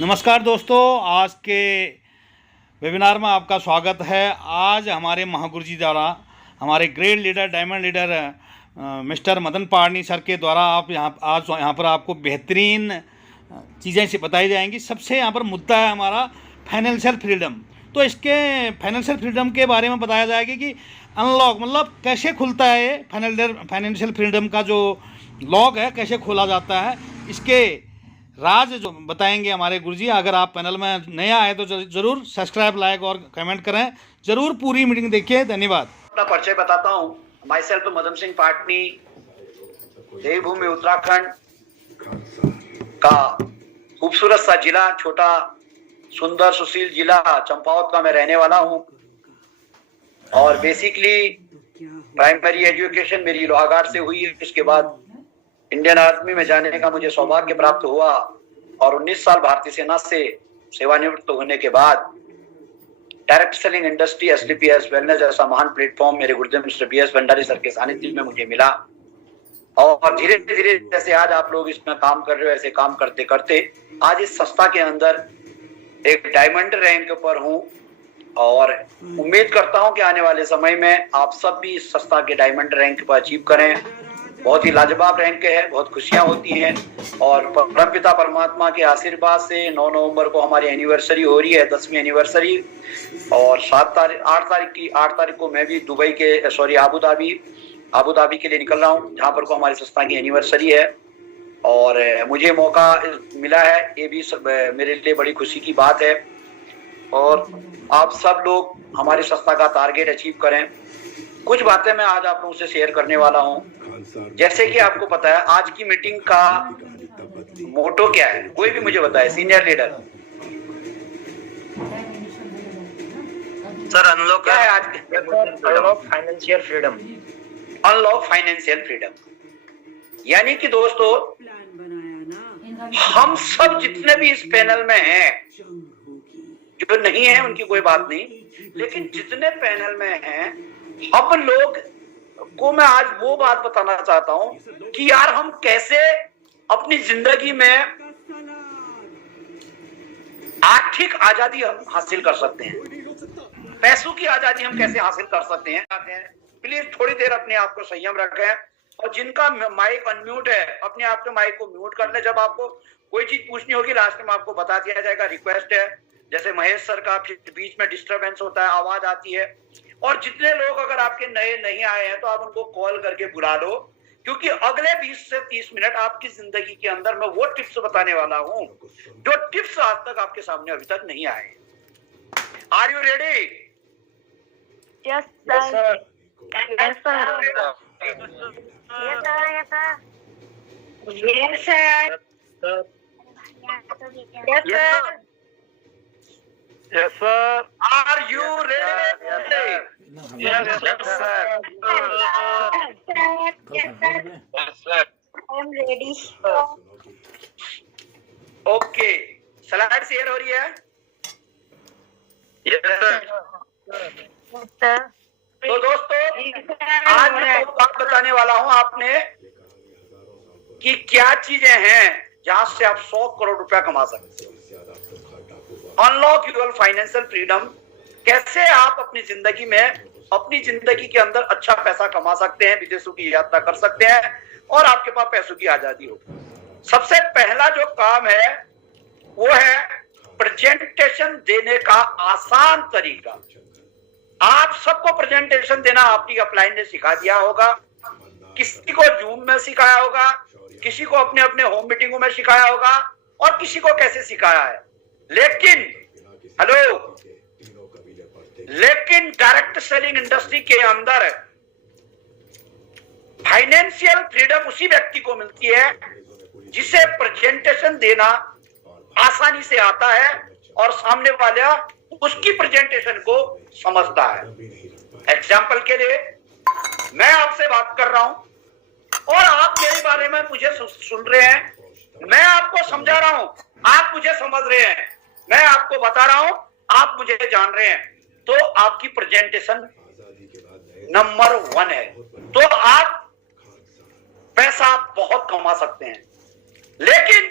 नमस्कार दोस्तों, आज के वेबिनार में आपका स्वागत है। आज हमारे महागुरु जी द्वारा हमारे great leader, diamond leader mister Madan Parni sir के द्वारा आप यहाँ पर आपको बेहतरीन चीज़ें से बताई जाएंगी। सबसे यहाँ पर मुद्दा है हमारा फाइनेंशियल फ्रीडम। तो इसके फाइनेंशियल फ्रीडम के बारे में बताया जाएगा कि अनलॉक मतलब कैसे खुलता है ये फाइनेंशियल फ्रीडम का जो लॉक है, कैसे खोला जाता है, इसके राज जो बताएंगे हमारे गुरुजी। अगर आप पैनल में नया आए तो जरूर सब्सक्राइब, लाइक और कमेंट करें। जरूर पूरी मीटिंग देखिए। धन्यवाद। अपना परिचय बताता हूँ। माई सेल्फ मदन सिंह पाटनी, देवभूमि उत्तराखंड का खूबसूरत सा जिला, छोटा सुंदर सुशील जिला चंपावत का मैं रहने वाला हूँ। और बेसिकली प्राइमरी एजुकेशन मेरी लोहाघाट से हुई है। उसके बाद इंडियन आर्मी में जाने का मुझे सौभाग्य प्राप्त हुआ और 19 साल भारतीय सेना से सेवानिवृत्त होने के बाद direct selling industry, SDPS wellness जैसा महान प्लेटफॉर्म मेरे गुरुदेव मिस्टर BS भंडारी सर के सानिध्य में मुझे मिला। और धीरे धीरे जैसे आज आप लोग इसमें काम कर रहे हो, ऐसे काम करते करते आज इस संस्था के अंदर एक डायमंड रैंक पर हूँ। और उम्मीद करता हूँ कि आने वाले समय में आप सब भी इस संस्था के डायमंड रैंक पर अचीव करें। बहुत ही लाजवाब रैंक है, बहुत खुशियां होती हैं। और परमपिता परमात्मा के आशीर्वाद से 9 नवंबर को हमारी एनिवर्सरी हो रही है, 10वीं एनिवर्सरी। और 8 तारीख को मैं भी दुबई के आबू धाबी के लिए निकल रहा हूँ, जहाँ पर को हमारी संस्था की एनिवर्सरी है। और मुझे मौका मिला है, ये भी मेरे लिए बड़ी खुशी की बात है। और आप सब लोग हमारी संस्था का टारगेट अचीव करें। कुछ बातें मैं आज आप लोगों से शेयर करने वाला हूँ। जैसे कि आपको पता है आज की मीटिंग का मोटो क्या है, कोई भी मुझे बताए, सीनियर लीडर सर। अनलॉक क्या है आज? Unlock financial freedom. Unlock financial freedom यानी कि दोस्तों, हम सब जितने भी इस पैनल में हैं, जो नहीं है उनकी कोई बात नहीं, लेकिन जितने पैनल में हैं हम लोग को मैं आज वो बात बताना चाहता हूं कि यार हम कैसे अपनी जिंदगी में आर्थिक आजादी हासिल कर सकते हैं, पैसों की आजादी हम कैसे हासिल कर सकते हैं। प्लीज थोड़ी देर अपने आप को संयम रखें। और जिनका माइक अनम्यूट है, अपने आप के माइक को म्यूट कर ले। जब आपको कोई चीज पूछनी होगी लास्ट में आपको बता दिया जाएगा। रिक्वेस्ट है, जैसे महेश सर का बीच में डिस्टरबेंस होता है, आवाज आती है। और जितने लोग अगर आपके नए नहीं आए हैं तो आप उनको कॉल करके बुला लो, क्योंकि अगले 20 से 30 मिनट आपकी जिंदगी के अंदर मैं वो टिप्स बताने वाला हूं जो टिप्स आज तक आपके सामने अभी तक नहीं आए। Are you ready? Yes sir. Yes sir. Yes sir. Yes sir. Yes sir. Are you ready? Yes sir. I am ready. Okay, slide share हो रही है। Yes sir. तो दोस्तों आज मैं बात बताने वाला हूं आपने कि क्या चीजें हैं जहां से आप 100 करोड़ रुपया कमा सकते हैं। अनलॉक योर फाइनेंशियल फ्रीडम, कैसे आप अपनी जिंदगी के अंदर अच्छा पैसा कमा सकते हैं, विदेशों की यात्रा कर सकते हैं और आपके पास पैसों की आजादी हो। सबसे पहला जो काम है वो है प्रेजेंटेशन देने का आसान तरीका। आप सबको प्रेजेंटेशन देना आपकी अपलाइन ने सिखा दिया होगा, किसी को जूम में सिखाया होगा, किसी को अपने अपने होम मीटिंगों में सिखाया होगा और किसी को कैसे सिखाया है। लेकिन डायरेक्ट सेलिंग इंडस्ट्री के अंदर फाइनेंशियल फ्रीडम उसी व्यक्ति को मिलती है जिसे प्रेजेंटेशन देना आसानी से आता है और सामने वाला उसकी प्रेजेंटेशन को समझता है। एग्जाम्पल के लिए मैं आपसे बात कर रहा हूं और आप मेरे बारे में मुझे सुन रहे हैं, मैं आपको समझा रहा हूं, आप मुझे समझ रहे हैं, मैं आपको बता रहा हूं, आप मुझे जान रहे हैं, तो आपकी प्रेजेंटेशन नंबर 1 है। तो आप पैसा बहुत कमा सकते हैं। लेकिन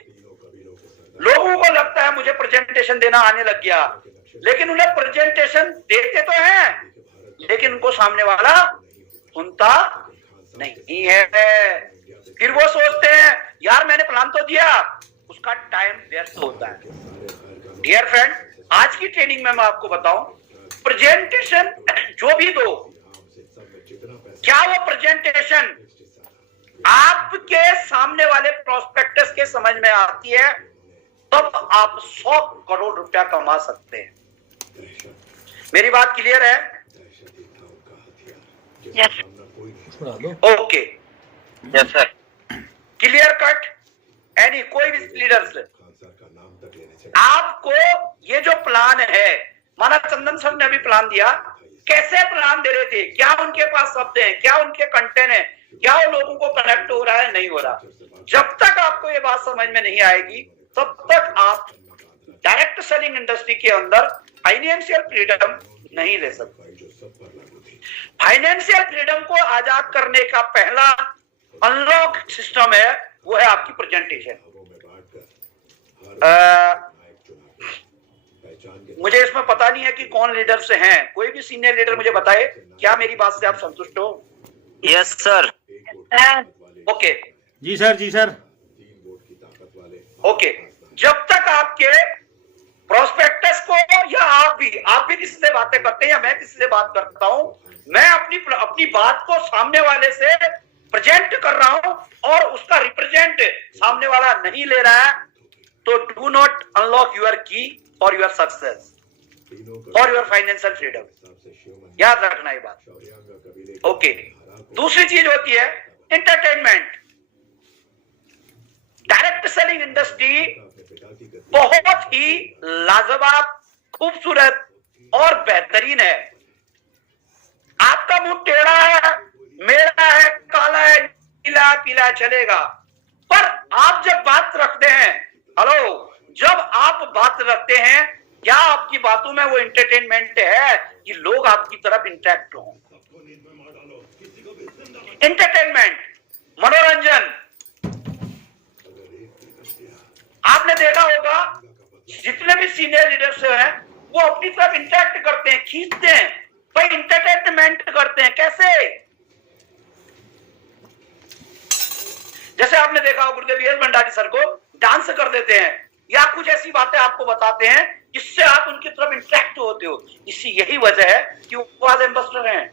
लोगों को लगता है मुझे प्रेजेंटेशन देना आने लग गया, लेकिन उन्हें प्रेजेंटेशन देते तो हैं, लेकिन उनको सामने वाला सुनता नहीं है। फिर वो सोचते हैं यार मैंने प्लान तो दिया, उसका टाइम व्यर्थ होता है। डियर फ्रेंड, आज की ट्रेनिंग में मैं आपको बताऊं, प्रेजेंटेशन जो भी दो, क्या वो प्रेजेंटेशन आपके सामने वाले प्रोस्पेक्टस के समझ में आती है, तब आप 100 करोड़ रुपया कमा सकते हैं। मेरी बात क्लियर है? Yes. Okay, yes sir. Clear cut? Any कोई भी लीडर से आपको ये जो प्लान है, माना चंदन सर ने अभी प्लान दिया, कैसे प्लान दे रहे थे, क्या उनके पास शब्द हैं, क्या उनके कंटेंट है, क्या वो लोगों को कनेक्ट हो रहा है, नहीं हो रहा। जब तक आपको ये बात समझ में नहीं आएगी, तब तक आप डायरेक्ट सेलिंग इंडस्ट्री के अंदर फाइनेंशियल फ्रीडम नहीं ले सकते। फाइनेंशियल फ्रीडम को आजाद करने का पहला अनलॉक सिस्टम है, वो है आपकी प्रेजेंटेशन। मुझे इसमें पता नहीं है कि कौन लीडर से हैं, कोई भी सीनियर लीडर मुझे बताए, क्या मेरी बात से आप संतुष्ट हो? Yes sir. Sir. ओके, जी सर, जी सर। ओके। जब तक आपके प्रोस्पेक्टस को, या आप भी किसी से बातें करते हैं या मैं किसी से बात करता हूं, मैं अपनी बात को सामने वाले से प्रेजेंट कर रहा हूं और उसका रिप्रेजेंट सामने वाला नहीं ले रहा है, तो डू नॉट अनलॉक योर की for your success, for your financial freedom. याद रखना ये बात। ओके, दूसरी चीज होती है एंटरटेनमेंट। डायरेक्ट सेलिंग इंडस्ट्री बहुत ही लाजवाब, खूबसूरत और बेहतरीन है। आपका मुंह टेढ़ा है, मेरा है, काला है, नीला पीला चलेगा, पर आप जब बात रखते हैं, हेलो, जब आप बात रखते हैं, क्या आपकी बातों में वो एंटरटेनमेंट है कि लोग आपकी तरफ इंटरेक्ट हों? एंटरटेनमेंट, मनोरंजन। आपने देखा होगा जितने भी सीनियर लीडर्स हैं, वो अपनी तरफ इंटरेक्ट करते हैं, खींचते हैं, भाई इंटरटेनमेंट करते हैं। कैसे? जैसे आपने देखा गुरुदेव वीएस भंडारी सर को डांस कर देते हैं, या कुछ ऐसी बातें आपको बताते हैं जिससे आप उनकी तरफ इंटरेक्ट होते हो। इसी यही वजह है कि वो आज एम्बेसडर हैं।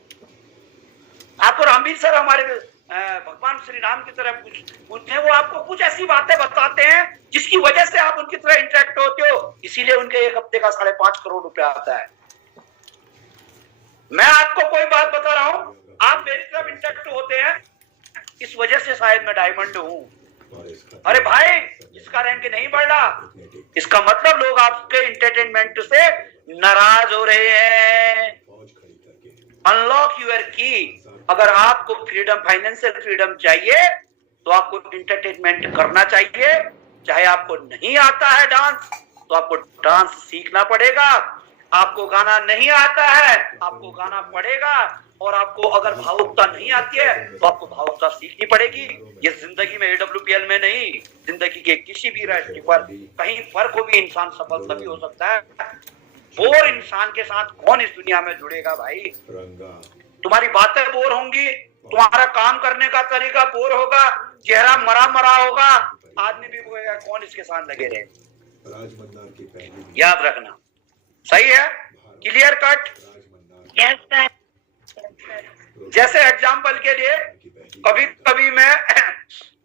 आपको रामवीर सर हमारे भगवान श्री राम की तरह कुछ है, वो आपको कुछ ऐसी बातें बताते हैं जिसकी वजह से आप उनकी तरह इंटरेक्ट होते हो, इसीलिए उनके एक हफ्ते का 5.5 करोड़ रुपया आता है। मैं आपको कोई बात बता रहा हूं, आप मेरी तरफ इंटरेक्ट होते हैं, इस वजह से शायद मैं डायमंड हूं। अरे भाई, इसका रैंक नहीं बढ़ रहा, इसका मतलब लोग आपके एंटरटेनमेंट से नाराज हो रहे हैं। अनलॉक यूर की। अगर आपको फ्रीडम, फाइनेंशियल फ्रीडम चाहिए, तो आपको एंटरटेनमेंट करना चाहिए। चाहे आपको नहीं आता है डांस, तो आपको डांस सीखना पड़ेगा। आपको गाना नहीं आता है, आपको गाना पड़ेगा। और आपको अगर भावुकता नहीं आती है, तो आपको भावुकता सीखनी पड़ेगी। ये जिंदगी में AWPL में नहीं, जिंदगी के किसी भी रास्ते पर कहीं पर को भी इंसान सफल तभी हो सकता है। बोर इंसान के साथ कौन इस दुनिया में जुड़ेगा भाई? तुम्हारी बातें बोर होंगी, तुम्हारा काम करने का तरीका बोर होगा, चेहरा मरा मरा होगा, आदमी भी बोलेगा कौन इसके साथ लगे रहे। याद रखना, सही है? Clear cut? Yes, sir. जैसे एग्जाम्पल के लिए कभी कभी मैं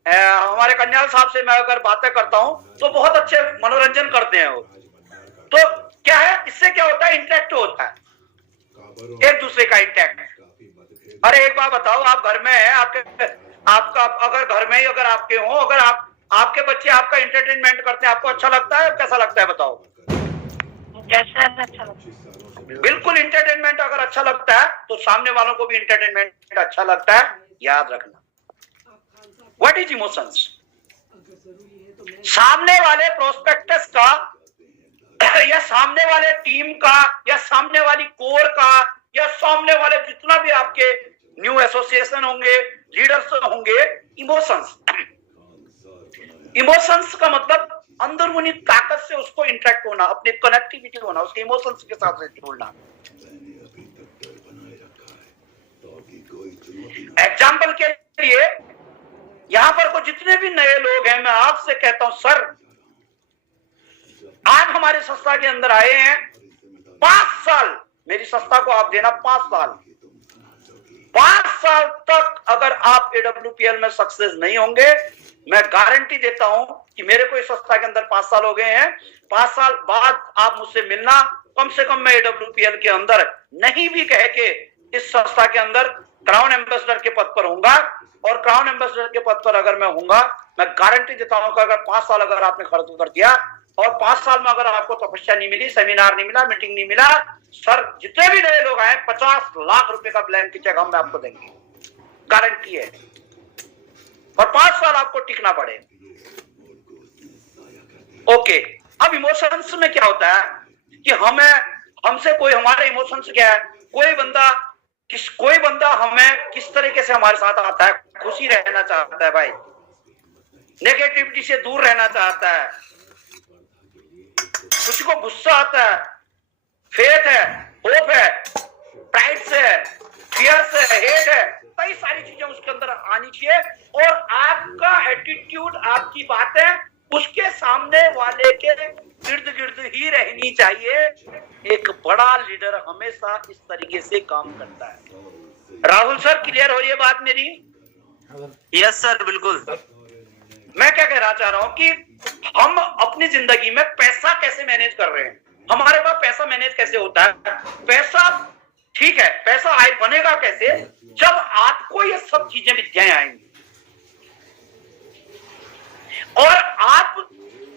हमारे कन्याल साहब से मैं अगर बातें करता हूं, तो बहुत अच्छे मनोरंजन करते हैं वो। तो क्या है, इससे क्या होता है, इंटरेक्ट होता है, एक दूसरे का इंटरेक्ट। अरे एक बात बताओ, आप घर में हैं, आपका अगर घर में ही अगर आपके हो, अगर आपके बच्चे आपका एंटरटेनमेंट करते हैं, आपको अच्छा लगता है? कैसा लगता है बताओ? Yes, sir. अच्छा लगता है। बिल्कुल, इंटरटेनमेंट अगर अच्छा लगता है तो सामने वालों को भी इंटरटेनमेंट अच्छा लगता है। याद रखना, व्हाट इज इमोशंस? सामने वाले प्रोस्पेक्टस का या सामने वाले टीम का या सामने वाली कोर का या सामने वाले जितना भी आपके न्यू एसोसिएशन होंगे, लीडर्स होंगे, इमोशंस। इमोशंस का मतलब अंदरूनी ताकत से उसको इंटरेक्ट होना, अपनी कनेक्टिविटी होना, उसके इमोशंस के साथ जुड़ना। एग्जाम्पल के लिए यहां पर को जितने भी नए लोग हैं, मैं आपसे कहता हूं सर, आज हमारी संस्था के अंदर आए हैं, 5 साल मेरी संस्था को आप देना, 5 साल तक अगर आप AWPL में सक्सेस नहीं होंगे, मैं गारंटी देता हूं कि मेरे को इस संस्था के अंदर 5 साल हो गए हैं, 5 साल बाद आप मुझसे मिलना, कम से कम मैं AWPL के अंदर नहीं भी कह के इस संस्था के अंदर क्राउन एम्बेसडर के पद पर होऊंगा। और क्राउन एम्बेसडर के पद पर अगर मैं होऊंगा, मैं गारंटी देता हूं कि अगर 5 साल अगर आपने खर्च कर दिया और 5 साल में अगर आपको तपस्या नहीं मिली, सेमिनार नहीं मिला, मीटिंग नहीं मिला, सर जितने भी नए लोग आए 50 लाख रुपए का ब्लैंक चेक हम आपको देंगे, गारंटी है। और 5 साल आपको टिकना पड़े। ओके, अब इमोशंस में क्या होता है कि हमसे कोई, हमारे इमोशंस क्या है, कोई बंदा हमें किस तरीके से हमारे साथ आता है, खुशी रहना चाहता है भाई, नेगेटिविटी से दूर रहना चाहता है, किसी को गुस्सा आता है, फेथ है, होप है, प्राइड से है, फियर से है, हेट है, कई सारी चीजें उसके अंदर आनी चाहिए। और आपका एटीट्यूड, आपकी बातें उसके सामने वाले के इर्द गिर्द ही रहनी चाहिए। एक बड़ा लीडर हमेशा इस तरीके से काम करता है। राहुल सर, क्लियर हो रही है बात मेरी? यस सर, बिल्कुल। मैं क्या कहना चाह रहा हूं कि हम अपनी जिंदगी में पैसा कैसे मैनेज कर रहे हैं, हमारे पास पैसा मैनेज कैसे होता है। पैसा ठीक है, पैसा आय बनेगा कैसे, जब आपको ये सब चीजें विद्याएं आएंगी और आप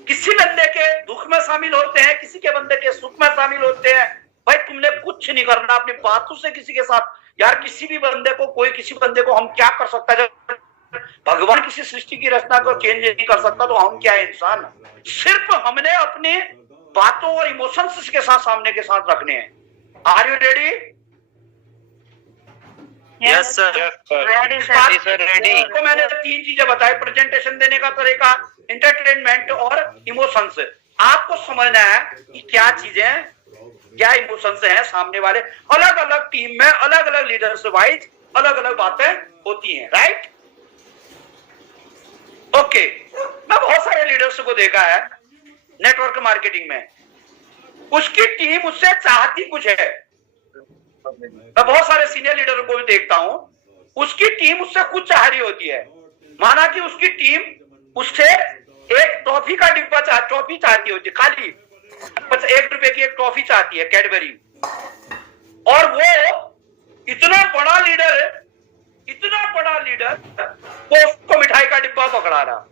किसी बंदे के दुख में शामिल होते हैं, किसी के बंदे के सुख में शामिल होते हैं। भाई तुमने कुछ नहीं करना, अपनी बातों से किसी के साथ, यार किसी भी बंदे को, कोई किसी बंदे को हम क्या कर सकता है, जब भगवान किसी सृष्टि की रचना को चेंज नहीं कर सकता तो हम क्या है, इंसान। सिर्फ हमने अपनी बातों और इमोशंस के साथ सामने के साथ रखने हैं। Are you ready? Yes sir, ready. को मैंने 3 चीजें बताई, प्रेजेंटेशन देने का तरीका, एंटरटेनमेंट और इमोशंस। आपको समझना है कि क्या चीजें, क्या इमोशंस हैं सामने वाले। अलग अलग टीम में अलग अलग लीडर्स वाइज अलग अलग बातें होती हैं, राइट? ओके, मैं बहुत सारे लीडर्स को देखा है नेटवर्क मार्केटिंग में, उसकी टीम उससे चाहती कुछ है। मैं बहुत सारे सीनियर लीडरों को भी देखता हूं, उसकी टीम उससे कुछ चाह रही होती है। माना कि उसकी टीम उससे एक टॉफी का डिब्बा टॉफी चाहती होती है, खाली 1 रुपए की एक टॉफी चाहती है, कैडबरी। और वो इतना बड़ा लीडर वो उसको मिठाई का डिब्बा पकड़ा रहा।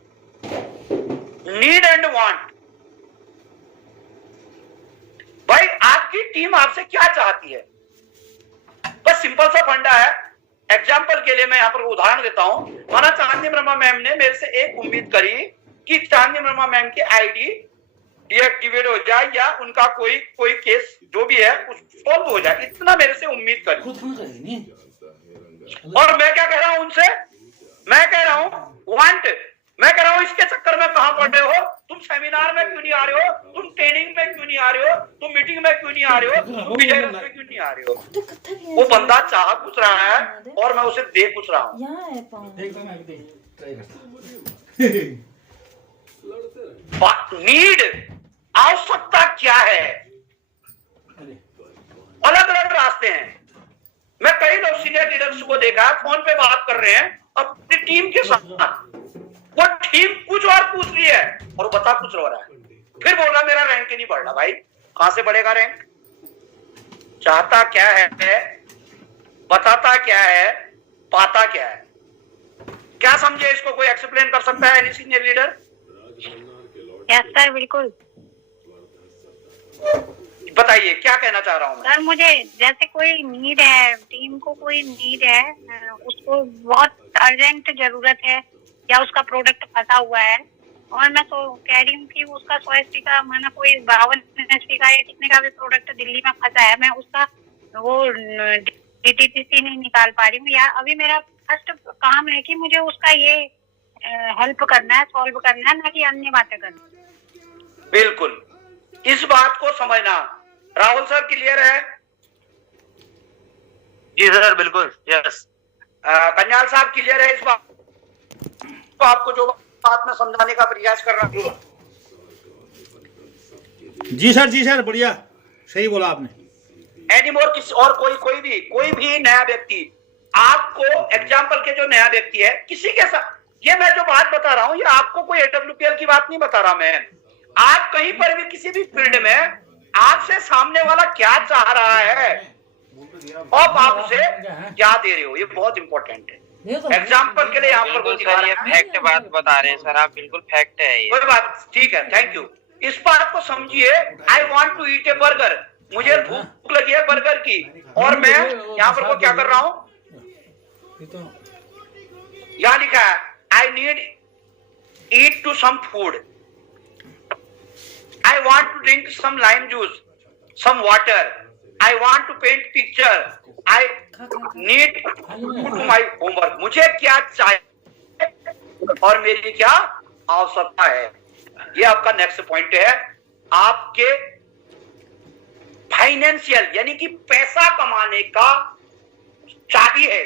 Need and want. भाई आपकी टीम आपसे क्या चाहती है? बस सिंपल सा फंडा है। एग्जाम्पल के लिए मैं यहां पर उदाहरण देता हूं। माना चांदनी ब्रह्मा मैम ने मेरे से एक उम्मीद करी कि चांदनी ब्रह्मा मैम की आईडी डीएक्टिवेट हो जाए या उनका कोई केस जो भी है सॉल्व हो जाए, इतना मेरे से उम्मीद करी। और मैं क्या कह रहा हूं उनसे, मैं कह रहा हूं वांट, मैं कह रहा हूं इसके चक्कर में कहां पड़ रहे हो तुम, सेमिनार में क्यों नहीं आ रहे हो, तुम ट्रेनिंग में क्यों नहीं आ रहे हो, तुम मीटिंग में क्यों नहीं आ रहे हो, तुम विजय रथ में क्यों नहीं आ रहे हो। वो बंदा चाह कुछ रहा है और मैं उसे दे कुछ रहा हूं। नीड, आवश्यकता क्या है, अलग अलग रास्ते हैं। मैं कई लोग सीनियर लीडर्स को देखा, फोन पे बात कर रहे हैं अपनी टीम के साथ, वो टीम कुछ और पूछ रही है और बता कुछ हो रहा है, फिर बोल रहा मेरा रैंक ही नहीं बढ़ रहा। भाई कहां से बढ़ेगा रैंक? चाहता क्या है, बताता क्या है, पाता क्या है? क्या समझे इसको? कोई एक्सप्लेन कर सकता है any senior leader? Yes sir, बिल्कुल। बताइए क्या कहना चाह रहा हूं मैं। सर मुझे जैसे कोई नीड है, टीम को कोई नीड है, उसको बहुत अर्जेंट जरूरत है या उसका प्रोडक्ट फंसा हुआ है, और मैं तो कह रही हूँ कि उसका 100 एसपी का, माना कोई 52 एसपी का या कितने का भी प्रोडक्ट दिल्ली में फंसा है, मैं उसका वो डीटीपीसी नहीं निकाल पा रही हूँ, या अभी मेरा फर्स्ट काम है कि मुझे उसका ये हेल्प करना है, सॉल्व करना है, ना कि अन्य बातें करना। बिल्कुल, इस बात को समझना। राहुल सर क्लियर है? जी सर बिल्कुल। यस। कन्याल साहब क्लियर है इस बात तो? आपको जो बात में समझाने का प्रयास कर रहा हूँ। जी सर बढ़िया, सही बोला आपने। एनीमोर किसी और कोई भी नया व्यक्ति, आपको एग्जाम्पल के जो नया व्यक्ति है किसी के साथ, ये मैं जो बात बता रहा हूं ये आपको कोई AWPL की बात नहीं बता रहा मैं। आप कहीं पर भी किसी भी फील्ड में आपसे सामने वाला क्या चाह रहा है और आप उसे क्या दे रहे हो, ये बहुत इंपॉर्टेंट है। एग्जाम्पल के लिए यहाँ पर सर ये फैक्ट बात बता रहे हैं सर आप, बिल्कुल फैक्ट है ये। कोई बात, ठीक है, थैंक यू। इस बात को समझिए, I want to eat a burger, मुझे भूख लगी है बर्गर की, और मैं यहाँ पर को क्या कर रहा हूँ, यहाँ लिखा है I need eat to some food, I want to drink some lime juice, some water, I want to paint picture, I need to my homework. मुझे क्या चाहिए और मेरी क्या आवश्यकता है, ये आपका नेक्स्ट पॉइंट है। आपके फाइनेंशियल यानी कि पैसा कमाने का चाबी है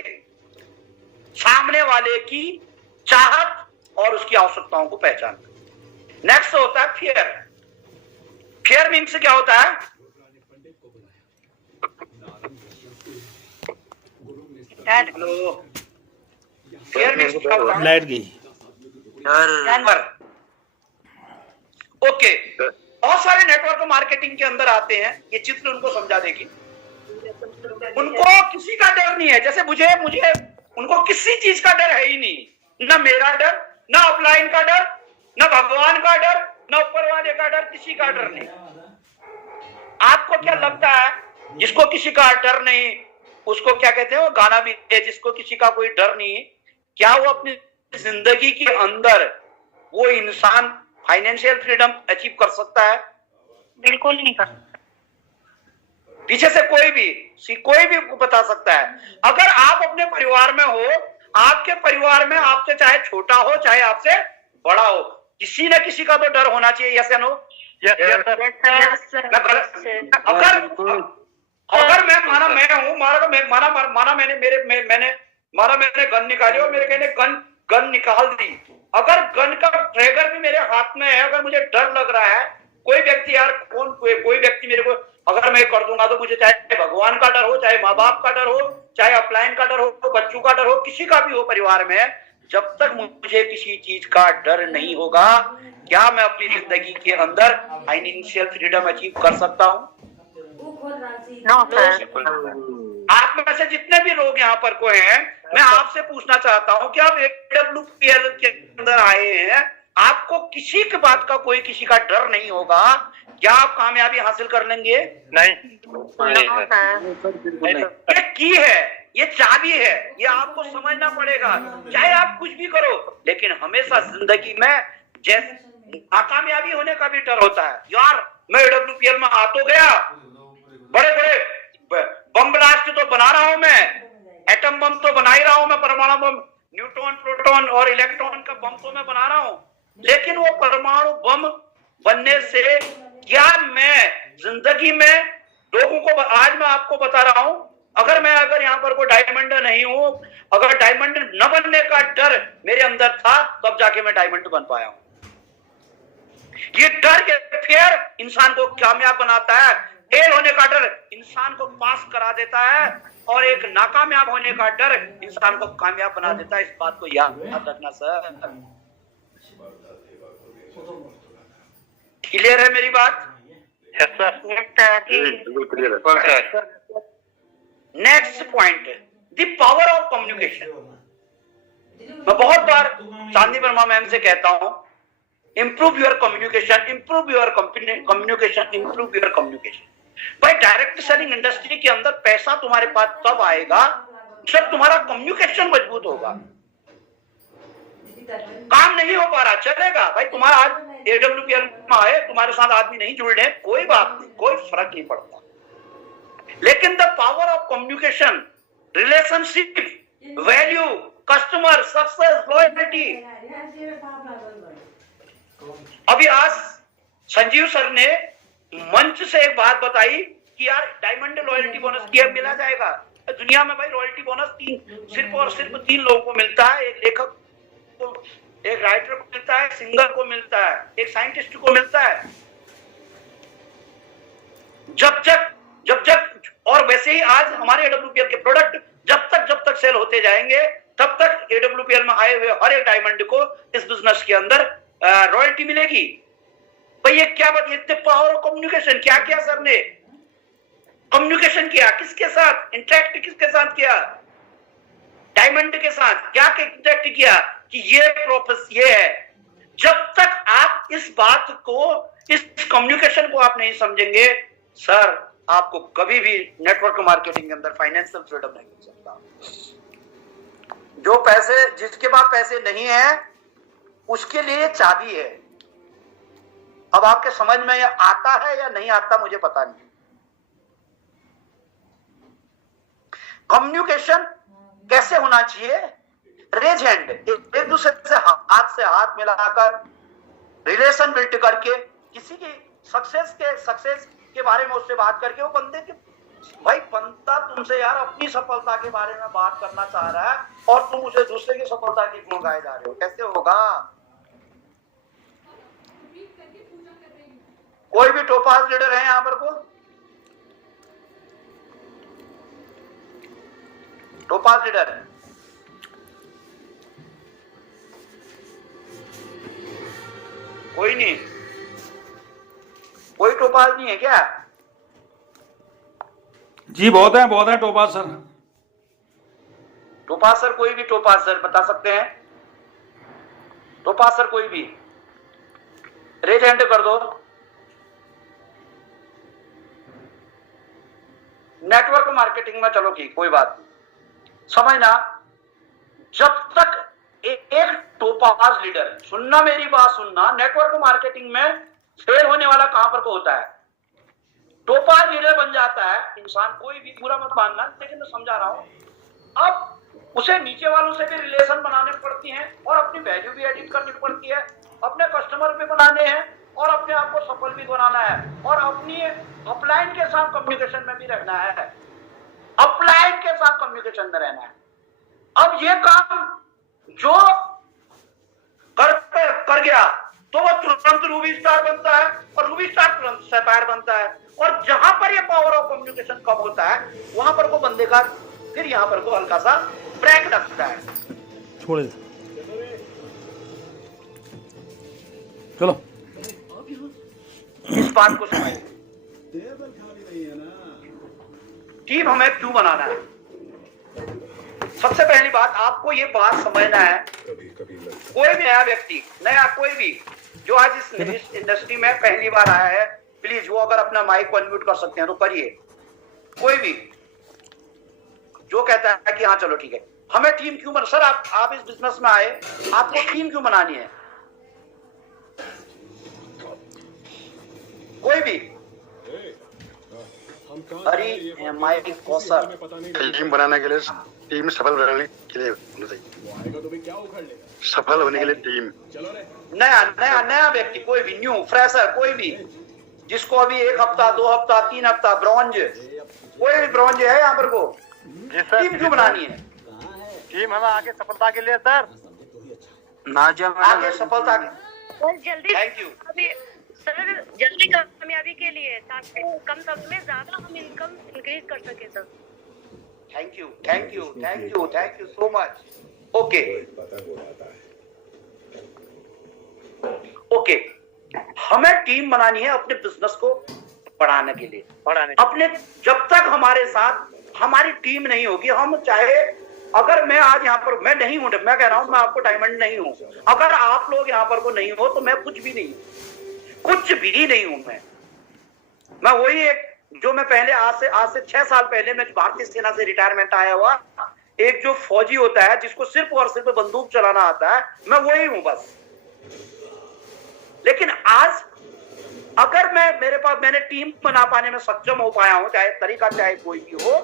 सामने वाले की चाहत और उसकी आवश्यकताओं को पहचानना। नेक्स्ट होता है फियर। फियर मीन्स क्या होता है? हेलो, फियर मीन्स क्या होता है? लाइट गई। ओके, बहुत सारे नेटवर्क मार्केटिंग के अंदर आते हैं, ये चित्र उनको समझा देगी। उनको किसी का डर नहीं है, जैसे मुझे उनको किसी चीज का डर है ही नहीं, ना मेरा डर, ना अपलाइन का डर, ना भगवान का डर, ना ऊपर वाले का डर, किसी का डर नहीं। आपको क्या लगता है जिसको किसी का डर नहीं उसको क्या कहते हैं? वो गाना भी है, जिसको किसी का कोई डर नहीं, क्या वो अपनी जिंदगी के अंदर वो इंसान फाइनेंशियल फ्रीडम अचीव कर सकता है? बिल्कुल नहीं कर सकता। पीछे से कोई भी बता सकता है। अगर आप अपने परिवार में हो, आपके परिवार में आपसे चाहे छोटा हो चाहे आपसे बड़ा हो, किसी न किसी का तो डर होना चाहिए। यस या नो? अगर मैं माना मैं हूं, मैंने गन निकाली और मेरे कहने गन निकाल दी, अगर गन का ट्रिगर भी मेरे हाथ में है, अगर मुझे डर लग रहा है, कोई व्यक्ति यार कोई व्यक्ति मेरे को अगर मैं कर दूंगा तो मुझे चाहे भगवान का डर हो, चाहे माँ बाप का डर हो, चाहे अपलाइन का डर हो, बच्चों का डर हो, किसी का भी हो परिवार में, जब तक मुझे किसी चीज का डर नहीं होगा, क्या मैं अपनी जिंदगी के अंदर फाइनेंशियल फ्रीडम अचीव कर सकता हूँ? आप में से जितने भी लोग यहाँ पर को हैं, मैं आपसे पूछना चाहता हूँ कि आप AWPL के अंदर आए हैं, आपको किसी की बात का किसी का डर नहीं होगा, क्या आप कामयाबी हासिल कर लेंगे? नहीं। ये की है, ये चाबी है, ये आपको समझना पड़ेगा। चाहे आप कुछ भी करो, लेकिन हमेशा जिंदगी में जैसे नाकामयाबी होने का भी डर होता है। यार मैं AWPL में आ तो गया, बड़े बड़े बम ब्लास्ट तो बना रहा हूं मैं, एटम बम तो बना ही रहा हूं मैं, परमाणु बम, न्यूट्रॉन प्रोटॉन और इलेक्ट्रॉन का बम तो मैं बना रहा हूं, लेकिन वो परमाणु बम बनने से क्या मैं जिंदगी में लोगों को, आज मैं आपको बता रहा हूं, अगर यहाँ पर कोई डायमंड नहीं हूं, अगर डायमंड न बनने का डर मेरे अंदर था तब जाके मैं डायमंड बन पाया हूं। ये डर, ये फियर इंसान को कामयाब बनाता है। फेल होने का डर इंसान को पास करा देता है, और एक नाकामयाब होने का डर इंसान को कामयाब बना देता है। इस बात को याद रखना सर। क्लियर है मेरी बात? Yes sir. बिल्कुल क्लियर है। Next point, the power of communication. मैं बहुत बार चांदी वर्मा मैम से कहता हूं, improve your communication, improve your communication, improve your communication। भाई डायरेक्ट सेलिंग इंडस्ट्री के अंदर पैसा तुम्हारे पास तब आएगा जब तुम्हारा कम्युनिकेशन मजबूत होगा। काम नहीं हो पा रहा, चलेगा भाई, तुम्हारा आज AWPL में आए, तुम्हारे साथ आदमी नहीं जुड़ रहे, कोई बात नहीं, कोई फर्क नहीं पड़ता, लेकिन the power of communication, relationship, value, customer, success, loyalty. अभी आज संजीव सर ने मंच से एक बात बताई कि यार डायमंड लॉयल्टी बोनस किया मिला जाएगा। दुनिया में भाई रॉयल्टी बोनस सिर्फ और सिर्फ 3 लोगों को मिलता है, एक लेखक को, एक राइटर को मिलता है, सिंगर को मिलता है, एक साइंटिस्ट को मिलता है। जब तक और वैसे ही आज हमारे AWPL के प्रोडक्ट जब तक सेल होते जाएंगे तब तक AWPL में आए हुए हर एक डायमंड को इस बिजनेस के अंदर रॉयल्टी मिलेगी। भाई ये क्या बात, इतने पावर ऑफ कम्युनिकेशन क्या किया सर ने, कम्युनिकेशन किया किसके साथ, इंटरेक्ट किसके साथ किया, डायमंड के साथ क्या इंटरेक्ट किया कि ये प्रोसेस ये है। जब तक आप इस बात को, इस कम्युनिकेशन को आप नहीं समझेंगे सर, आपको कभी भी नेटवर्क मार्केटिंग के अंदर फाइनेंशियल फ्रीडम नहीं मिल सकता। जो पैसे, जिसके पास पैसे नहीं है उसके लिए चाबी है। अब आपके समझ में यह आता है या नहीं आता मुझे पता नहीं। कम्युनिकेशन कैसे होना चाहिए, रेज हैंड, एक दूसरे से हाथ मिलाकर रिलेशन बिल्ड करके किसी की सक्सेस के बारे में उससे बात करके, वो बंदे के भाई बंदा तुमसे यार अपनी सफलता के बारे में बात करना चाह रहा है और तुम उसे दूसरे की सफलता की गुण गाए जा रहे हो, कैसे होगा। कोई भी टोपाज लीडर है यहां पर को, टोपाज लीडर है? कोई नहीं, कोई टोपाज नहीं है क्या? जी बहुत है टोपाज सर। टोपाज सर, कोई भी टोपाज सर बता सकते हैं? टोपाज सर कोई भी, रेज हैंड कर दो। नेटवर्क मार्केटिंग में चलो ठीक, कोई बात नहीं, समझना। जब तक एक टोपाज लीडर, सुनना मेरी बात सुनना, नेटवर्क मार्केटिंग में फेल होने वाला कहां पर को होता है, टोपाज लीडर बन जाता है इंसान, कोई भी बुरा मत मानना, लेकिन मैं समझा रहा हूं। अब उसे नीचे वालों से भी रिलेशन बनाने पड़ती हैं और अपनी वैल्यू भी एडिट करनी पड़ती है, अपने कस्टमर भी बनाने हैं और अपने आप को सफल भी बनाना है और अपनी अपलाइन के साथ कम्युनिकेशन में भी रहना है, अपलाइन के साथ कम्युनिकेशन में रहना है। अब ये काम जो कर गया तो वो तुरंत रूबी स्टार बनता है और रूबी स्टार तुरंत सैफायर बनता है। और जहां पर ये पावर ऑफ कम्युनिकेशन कम होता है वहां पर को बंदे का फिर यहां पर को हल्का सा ब्रेक लगता है। छोड़ चलो, इस बात को समझ, टीम हमें क्यों बनाना है। सबसे पहली बात आपको ये बात समझना है, कोई भी नया व्यक्ति, नया कोई भी जो आज इस इंडस्ट्री में पहली बार आया है, प्लीज वो अगर अपना माइक को अनम्यूट कर सकते हैं तो करिए। कोई भी जो कहता है कि हाँ चलो ठीक है, हमें टीम क्यों बना, सर आप इस बिजनेस में आए, आपको टीम क्यों बनानी है। कोई भी अरे माइक कौशल टीम बनाने के लिए, टीम सफल बनाने के लिए होना चाहिए, सफल होने के लिए टीम। नया व्यक्ति, कोई भी न्यू फ्रेशर, कोई भी जिसको अभी 1 हफ्ता 2 हफ्ता 3 हफ्ता ब्रॉन्ज, कोई भी ब्रॉन्ज है यहाँ पर को, टीम क्यों बनानी है। टीम हमें आगे सफलता के लिए सर, आगे सफलता के, जल्दी, थैंक यू अभी सर जल्दी कामयाबी के लिए, ताकि कम समय में ज्यादा हम इनकम इंक्रीज कर सके sir. Thank you so much. Okay, हमें टीम बनानी है अपने बिजनेस को बढ़ाने के लिए, अपने जब तक हमारे साथ हमारी टीम नहीं होगी, हम चाहे, अगर मैं आज यहाँ पर मैं नहीं हूं, मैं कह रहा हूं मैं आपको डायमंड नहीं हूं, अगर आप लोग यहाँ पर को नहीं हो तो मैं कुछ भी नहीं हूं, कुछ भी नहीं हूं। मैं वही एक जो मैं पहले आज से 6 साल पहले मैं भारतीय सेना से रिटायरमेंट आया हुआ एक जो फौजी होता है जिसको सिर्फ और सिर्फ बंदूक चलाना आता है, मैं वही हूं बस। लेकिन आज अगर मैंने टीम बना पाने में सक्षम हो पाया हूं, चाहे तरीका चाहे कोई भी हो,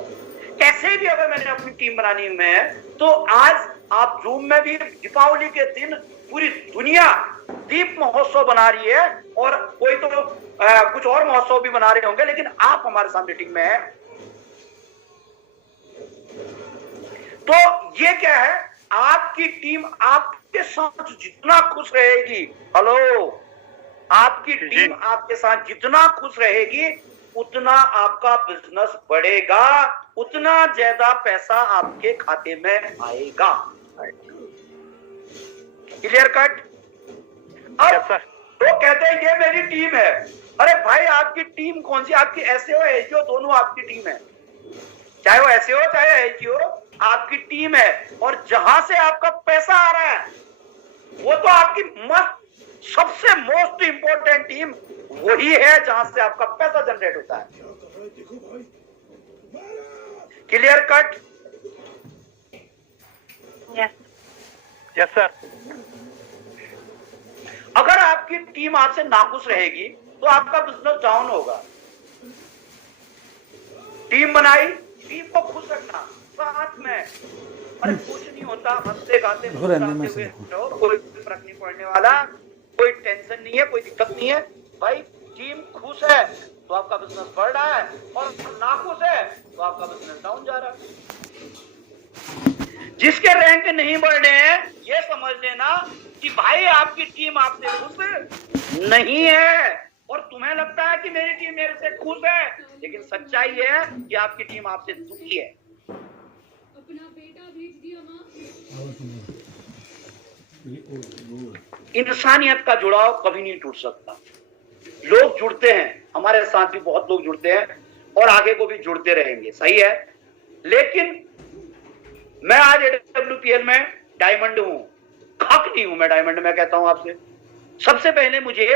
कैसे भी अगर मैंने अपनी टीम बनानी है, तो आज आप जूम में भी दीपावली के दिन पूरी दुनिया दीप महोत्सव बना रही है और कोई तो कुछ और महोत्सव भी बना रहे होंगे, लेकिन आप हमारे सामने टीम में है। तो ये क्या है, आपकी टीम आपके साथ जितना खुश रहेगी, हेलो, आपकी टीम आपके साथ जितना खुश रहेगी उतना आपका बिजनेस बढ़ेगा, उतना ज्यादा पैसा आपके खाते में आएगा। Clear cut? अब तो कहते हैं ये मेरी टीम है। अरे भाई, आपकी टीम कौन सी? आपकी एसईओ एसईओ दोनों आपकी टीम है, चाहे वो एसईओ चाहे एसईओ, आपकी टीम है। और जहां से आपका पैसा आ रहा है वो तो आपकी सबसे मोस्ट इंपॉर्टेंट टीम वही है जहां से आपका पैसा जनरेट होता है। Clear cut? Yes sir. अगर आपकी टीम आपसे नाखुश रहेगी तो आपका बिजनेस डाउन होगा। टीम बनाई, टीम को खुश रखना साथ में। अरे कुछ नहीं होता, हंसते गाते कोई फर्क नहीं पड़ने वाला, कोई टेंशन नहीं है, कोई दिक्कत नहीं है। भाई टीम खुश है तो आपका बिजनेस बढ़ रहा है, और नाखुश है तो आपका बिजनेस डाउन जा रहा है। जिसके रैंक नहीं बढ़ रहे हैं ये समझ लेना कि भाई आपकी टीम आपसे खुश नहीं है, और तुम्हें लगता है कि मेरी टीम मेरे से खुश है, लेकिन सच्चाई है कि आपकी टीम आपसे दुखी है। इंसानियत का जुड़ाव कभी नहीं टूट सकता। लोग जुड़ते हैं, हमारे साथ भी बहुत लोग जुड़ते हैं और आगे को भी जुड़ते रहेंगे, सही है। लेकिन मैं आज AWPL में डायमंड हूं, खक नहीं हूं मैं डायमंड में, कहता हूं आपसे। सबसे पहले मुझे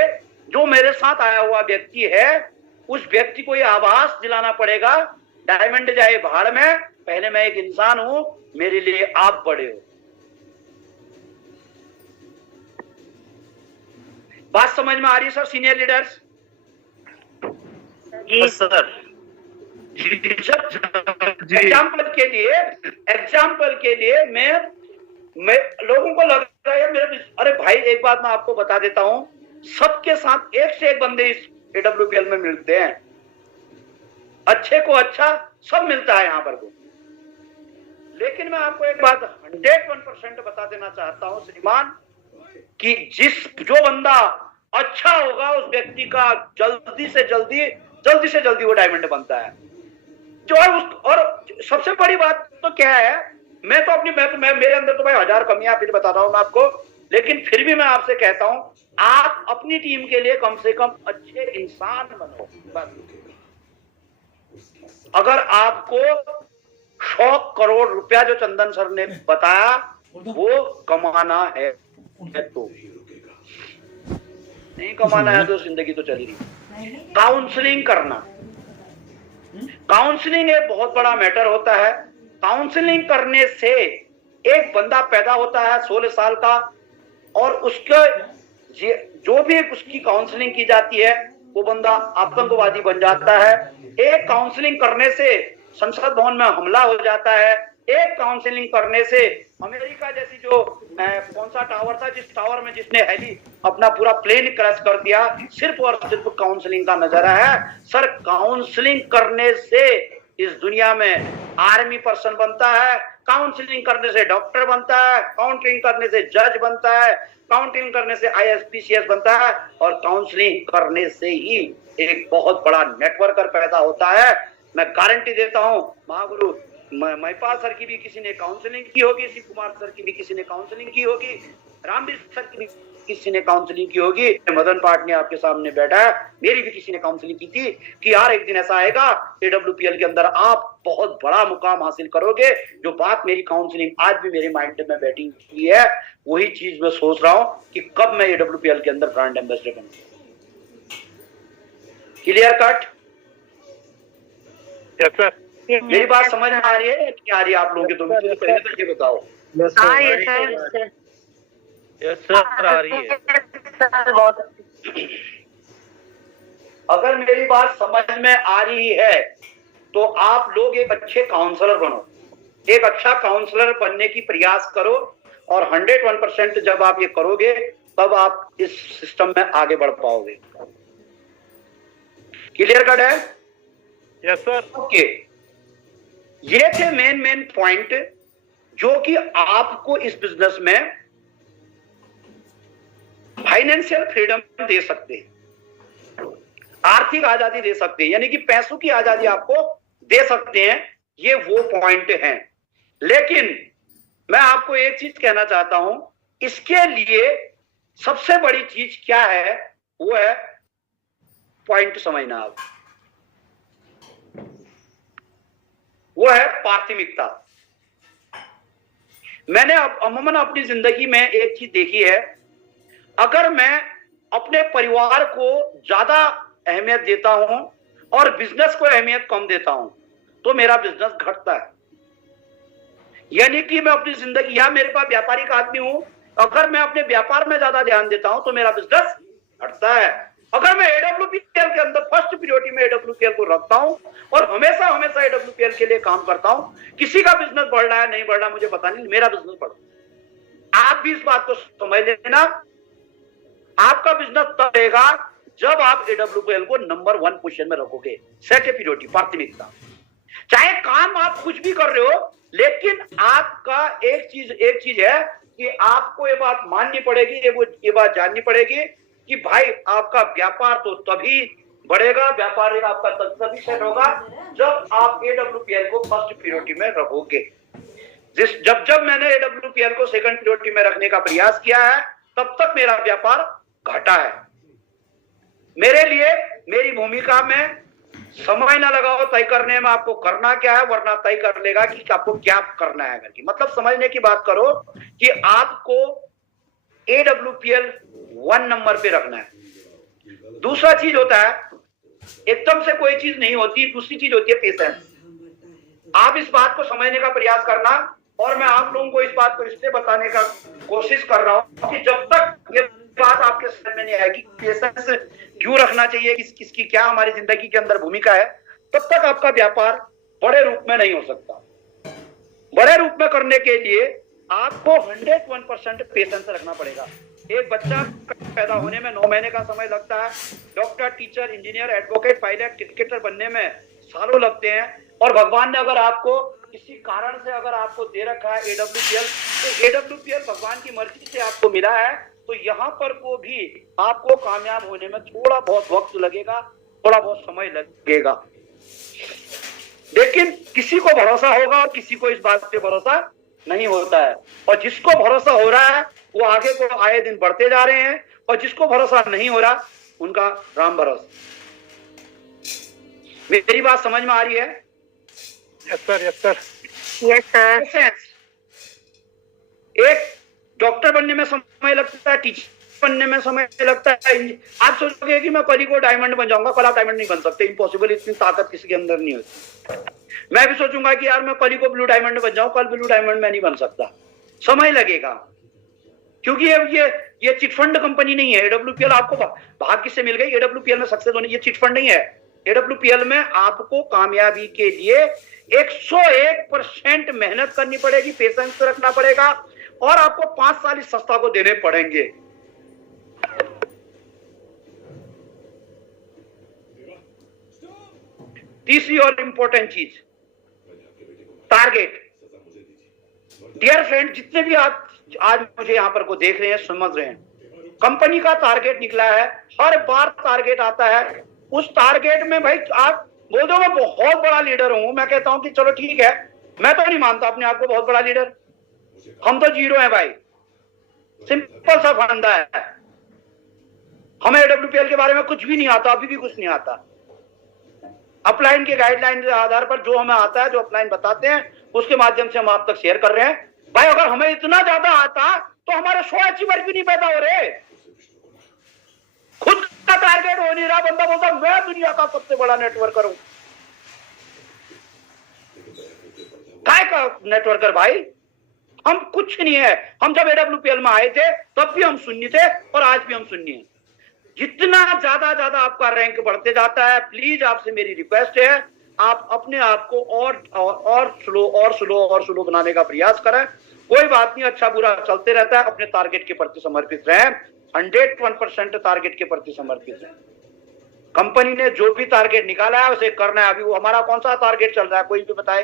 जो मेरे साथ आया हुआ व्यक्ति है उस व्यक्ति को यह आभास दिलाना पड़ेगा, डायमंड जाए भाड़ में, पहले मैं एक इंसान हूं, मेरे लिए आप बड़े हो। बात समझ में आ रही है सर सीनियर लीडर्स? जी सर। एग्जाम्पल के लिए मैं लोगों को लग रहा है मेरे, अरे भाई एक बात मैं आपको बता देता हूं, सबके साथ एक से एक बंदे इस AWPL में मिलते हैं, अच्छे को अच्छा सब मिलता है यहां पर को। लेकिन मैं आपको एक बात 101% बता देना चाहता हूं श्रीमान, कि जो बंदा अच्छा होगा उस व्यक्ति का जल्दी से जल्दी वो डायमंड बनता है। और सबसे बड़ी बात तो क्या है, मैं मेरे अंदर तो भाई 1000 कमियां फिर बता रहा हूं मैं आपको, लेकिन फिर भी मैं आपसे कहता हूं आप अपनी टीम के लिए कम से कम अच्छे इंसान बनो। अगर आपको 100 करोड़ रुपया जो चंदन सर ने बताया वो कमाना है तो नहीं कमाना है तो जिंदगी तो चली रही। काउंसलिंग करना, काउंसलिंग एक बहुत बड़ा मैटर होता है। काउंसलिंग करने से एक बंदा पैदा होता है 16 साल का, और उसके जो भी उसकी काउंसलिंग की जाती है वो बंदा आतंकवादी बन जाता है। एक काउंसलिंग करने से संसद भवन में हमला हो जाता है। एक काउंसलिंग करने से अमेरिका जैसी जो कौन सा टावर था, जिस टावर में जिसने अपना पूरा प्लेन क्रैश कर दिया, सिर्फ और सिर्फ काउंसलिंग का नजारा है। सर काउंसलिंग करने से इस दुनिया में आर्मी पर्सन बनता है, काउंसलिंग करने से डॉक्टर बनता है, काउंसलिंग करने से जज बनता है, काउंसलिंग करने से ISPCS बनता है, और काउंसलिंग करने से ही एक बहुत बड़ा नेटवर्कर पैदा होता है। मैं गारंटी देता हूं, महागुरु महिपाल सर की भी किसी ने काउंसलिंग की होगी, शिव कुमार सर की भी किसी ने काउंसलिंग की होगी, रामवीर सर की भी किसी ने काउंसलिंग की होगी, मदन पाटनी आपके सामने बैठा है, मेरी भी किसी ने काउंसलिंग की थी कि यार एक दिन ऐसा आएगा AWPL के अंदर आप बहुत बड़ा मुकाम हासिल करोगे। जो बात मेरी काउंसलिंग आज भी मेरे माइंड में बैठी हुई है, वही चीज मैं सोच रहा हूं कि कब मैं AWPL के अंदर ब्रांड एम्बेसडर बनूं। Clear cut? Yes sir. मेरी बात समझ में आ रही है क्या आ रही है आप लोगों की? तुम पहले तो ये बताओ। यस सर आ रही है। अगर मेरी बात समझ में आ रही है तो आप लोग एक अच्छे काउंसलर बनो, एक अच्छा काउंसलर बनने की प्रयास करो, और 101% जब आप ये करोगे तब आप इस सिस्टम में आगे बढ़ पाओगे। क्लियर कट है? Yes sir. ओके, ये थे मेन पॉइंट जो कि आपको इस बिजनेस में फाइनेंशियल फ्रीडम दे सकते हैं, आर्थिक आजादी दे सकते हैं, यानी कि पैसों की आजादी आपको दे सकते हैं। ये वो पॉइंट हैं। लेकिन मैं आपको एक चीज कहना चाहता हूं, इसके लिए सबसे बड़ी चीज क्या है, वो है पॉइंट समझना आप, वो है प्राथमिकता। मैंने अमूमन अपनी जिंदगी में एक चीज देखी है, अगर मैं अपने परिवार को ज्यादा अहमियत देता हूं और बिजनेस को अहमियत कम देता हूं तो मेरा बिजनेस घटता है। यानी कि मैं अपनी जिंदगी, या मेरे पास व्यापारिक आदमी हूं, अगर मैं अपने व्यापार में ज्यादा ध्यान देता हूं तो मेरा बिजनेस घटता है। अगर मैं एडब्ल्यूपीएल के अंदर फर्स्ट प्रायोरिटी में एडब्ल्यूपीएल को रखता हूं और हमेशा एडब्ल्यूपीएल के लिए काम करता हूं, किसी का बिजनेस बढ़ रहा है नहीं बढ़ रहा मुझे पता नहीं, मेरा बिजनेस बढ़ रहा है। आप भी इस बात को समझ लेना, आपका बिजनेस तब बढ़ेगा जब आप एडब्ल्यूपीएल को नंबर 1 पोजीशन में रखोगे। सेकंड प्रायोरिटी, प्राथमिकता। चाहे काम आप कुछ भी कर रहे हो, लेकिन आपका एक चीज है कि आपको ये बात माननी पड़ेगी, ये बात जाननी पड़ेगी कि भाई आपका व्यापार तो तभी बढ़ेगा, व्यापार आपका तभी सेट होगा जब आप एडब्ल्यूपीएल को फर्स्ट प्रायोरिटी में रखोगे। जब मैंने एडब्ल्यूपीएल को सेकंड प्रायोरिटी में रखने का प्रयास किया है, तब तक मेरा व्यापार घटा है। मेरे लिए मेरी भूमिका में समय ना लगाओ तय करने में आपको करना क्या है, वरना तय कर लेगा कि आपको क्या करना है करके। मतलब समझने की बात करो कि आपको एडब्ल्यूपीएल 1 नंबर पे रखना है। दूसरा चीज होता है, एकदम से कोई चीज नहीं होती। दूसरी चीज होती है पेशेंस। आप इस बात को समझने का प्रयास करना, और मैं आप लोगों को इस बात को इसलिए बताने का कोशिश कर रहा हूं कि जब तक ये बात आपके समझ में नहीं आएगी पेशेंस क्यों रखना चाहिए, किसकी क्या हमारी जिंदगी के अंदर भूमिका है, तब तक आपका व्यापार बड़े रूप में नहीं हो सकता। बड़े रूप में करने के लिए आपको 101% पेशेंस रखना पड़ेगा। एक बच्चा पैदा होने में 9 महीने का समय लगता है, doctor, teacher, engineer, advocate, pilot, cricketer बनने में सालों लगते हैं। और भगवान ने अगर आपको किसी कारण से अगर आपको दे रखा है एडब्ल्यूपीएल, तो एडब्ल्यूपीएल भगवान की मर्जी से आपको मिला है, तो यहाँ पर को भी आपको कामयाब होने में थोड़ा बहुत वक्त लगेगा, थोड़ा बहुत समय लगेगा। लेकिन किसी को भरोसा होगा और किसी को इस बात पे भरोसा नहीं होता है। और जिसको भरोसा हो रहा है वो आगे को आए दिन बढ़ते जा रहे हैं, और जिसको भरोसा नहीं हो रहा उनका राम भरोसा। मेरी बात समझ में आ रही है? Yes sir, yes sir, yes sir. एक डॉक्टर बनने में समय लगता है, टीचर बनने में समय लगता है। आप सोचोगे कि मैं कल ही को डायमंड बन जाऊंगा, कल आप डायमंड नहीं बन सकते, इम्पॉसिबल। इतनी ताकत किसी के अंदर नहीं होती। मैं भी सोचूंगा कि यार मैं कल ही को ब्लू डायमंड बन जाऊं, कल ब्लू डायमंड में नहीं बन सकता, समय लगेगा। क्योंकि ये चिटफंड कंपनी नहीं है। एडब्ल्यूपीएल आपको भाग्य से मिल गई, एडब्ल्यूपीएल में सक्सेस होने, ये चिटफंड नहीं है। एडब्ल्यूपीएल में आपको कामयाबी के लिए 101% मेहनत करनी पड़ेगी, पेशेंस रखना पड़ेगा, और आपको 5 साल इस संस्था को देने पड़ेंगे। तीसरी और इंपॉर्टेंट चीज, टारगेट। डियर फ्रेंड, जितने भी आप आज मुझे यहां पर को देख रहे हैं, समझ रहे हैं, कंपनी का टारगेट निकला है। हर बार टारगेट आता है। उस टारगेट में भाई आप बोल दो मैं बहुत बड़ा लीडर हूं, मैं कहता हूं कि चलो ठीक है, मैं तो नहीं मानता अपने आप को बहुत बड़ा लीडर, हम तो जीरो हैं भाई। सिंपल सा फंडा है, हमें एडब्ल्यूपीएल के बारे में कुछ भी नहीं आता, अभी भी कुछ नहीं आता। अपलाइन के गाइडलाइन के आधार पर जो हमें आता है, जो अपलाइन बताते हैं, उसके माध्यम से हम आप तक शेयर कर रहे हैं। भाई अगर हमें इतना ज्यादा आता तो हमारे 100 अचीवर भी नहीं पैदा हो रहे। खुद का टारगेट हो नहीं रहा, बंदा बोलता मैं दुनिया का सबसे बड़ा नेटवर्कर हूं। काय का नेटवर्कर भाई? हम कुछ नहीं है। हम जब एडब्ल्यूपीएल में आए थे तब भी हम शून्य थे, और आज भी हम शून्य हैं। जितना ज्यादा आपका रैंक बढ़ते जाता है, प्लीज आपसे मेरी रिक्वेस्ट है, आप अपने आप को और स्लो बनाने का प्रयास करें, कोई बात नहीं, अच्छा बुरा चलते रहता है, अपने टारगेट के प्रति समर्पित रहें, 101% टारगेट के प्रति समर्पित रहें। कंपनी ने जो भी टारगेट निकाला है उसे करना है। अभी वो हमारा कौन सा टारगेट चल रहा है, कोई भी बताए?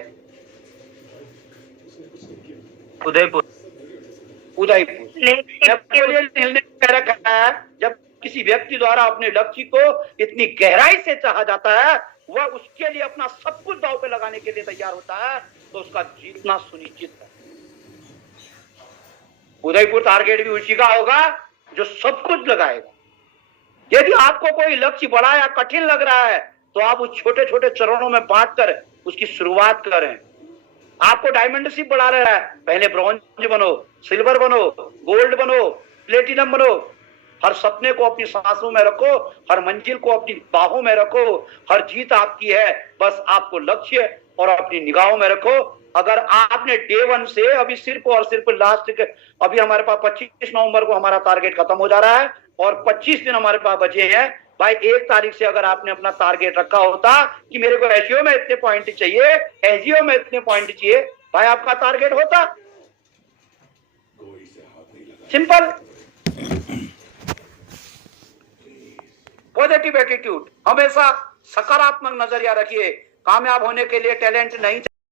उदयपुर। कह रखा है, जब किसी व्यक्ति द्वारा अपने लक्ष्य को इतनी गहराई से चाहा जाता है, वह उसके लिए अपना सब कुछ दांव पे लगाने के लिए तैयार होता है, तो उसका जीतना सुनिश्चित है। उदयपुर टारगेट भी उसी का होगा जो सब कुछ लगाएगा। यदि आपको कोई लक्ष्य बड़ा या कठिन लग रहा है, तो आप उस छोटे छोटे चरणों में बांटकर उसकी शुरुआत करें। आपको डायमंडशिप बढ़ा रहा है, पहले ब्रॉन्ज बनो, सिल्वर बनो, गोल्ड बनो, प्लेटिनम बनो। हर सपने को अपनी सांसों में रखो, हर मंजिल को अपनी बाहों में रखो। हर जीत आपकी है, बस आपको लक्ष्य और अपनी निगाहों में रखो। अगर आपने डे 1 से अभी सिर्फ और सिर्फ लास्ट के, अभी हमारे पास 25 नवंबर को हमारा टारगेट खत्म हो जा रहा है और 25 दिन हमारे पास बचे हैं। भाई 1 तारीख से अगर आपने अपना टारगेट रखा होता कि मेरे को एसईओ में इतने पॉइंट चाहिए, एसईओ में इतने पॉइंट चाहिए, भाई आपका टारगेट होता। सिंपल। पॉजिटिव एटीट्यूड, हमेशा सकारात्मक नजरिया रखिए। कामयाब होने के लिए टैलेंट नहीं